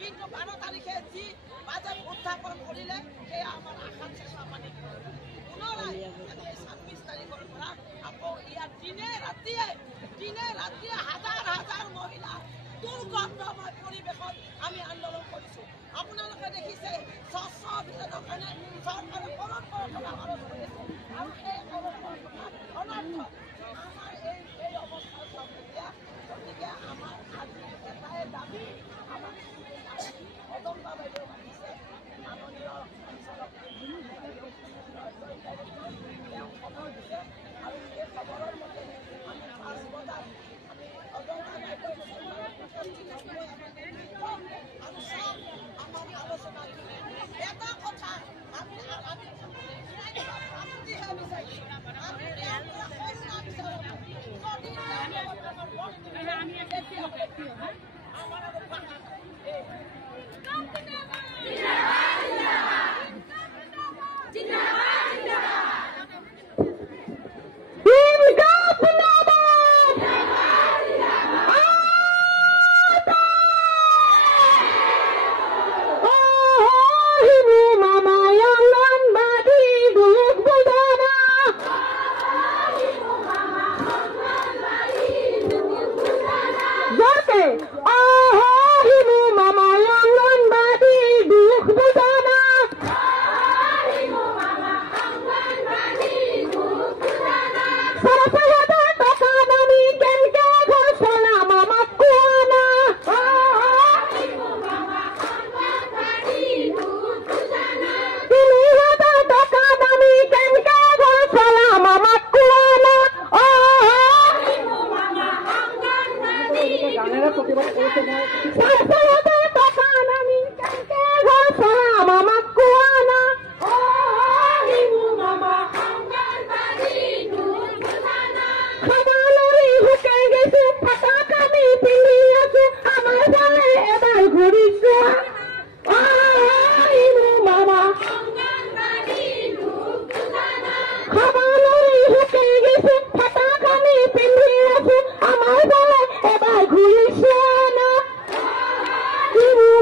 কিন্তু 12 তাৰিখে যি বাজেট উত্থাপন কৰিলে সেয়া আমাৰ আশাৰ চেষ্টা পানী পুনৰাই 26 তাৰিখৰ পৰা আকৌ ইয়াত দিনে ৰাতিয়ে হাজাৰ হাজাৰ মহিলা দুৰ্গন্ধময় পৰিৱেশত আমি আন্দোলন কৰিছোঁ। আপোনালোকে দেখিছে স্বচ্ছ অভিযানৰ কাৰণে চৰকাৰে কৰণ টকা খৰচ কৰিছে আৰু এই কৰণ টকা অনৰ্থক আমাৰ এই অৱস্থাৰ চাওক এতিয়া। গতিকে আমাৰ আজি এটাই দাবী আমাক অদম্বা বাইদেউ মাতিছে মাননীয় সঞ্চালক তেওঁ খবৰ দিছে আৰু এই খবৰৰ মতে আমি 5 বজাত আমি অদম্বা বাইদেউ আৰু চব আমাৰ আলোচনা এটা কথা আমি শান্তিহে বিচাৰিছোঁ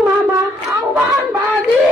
Mama, I'm one body,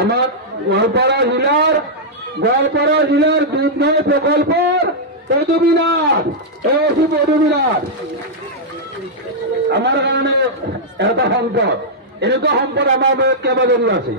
আমাৰ গোয়ালপাড়া জেলাৰ দুধনয় প্ৰকল্পেৰ পদবীনাথ এওসি পদবীনাথ আমাৰ কাৰণে এটা সম্পদ এনেকুৱা সম্পদ আমাৰ কেইবাজনো আছে।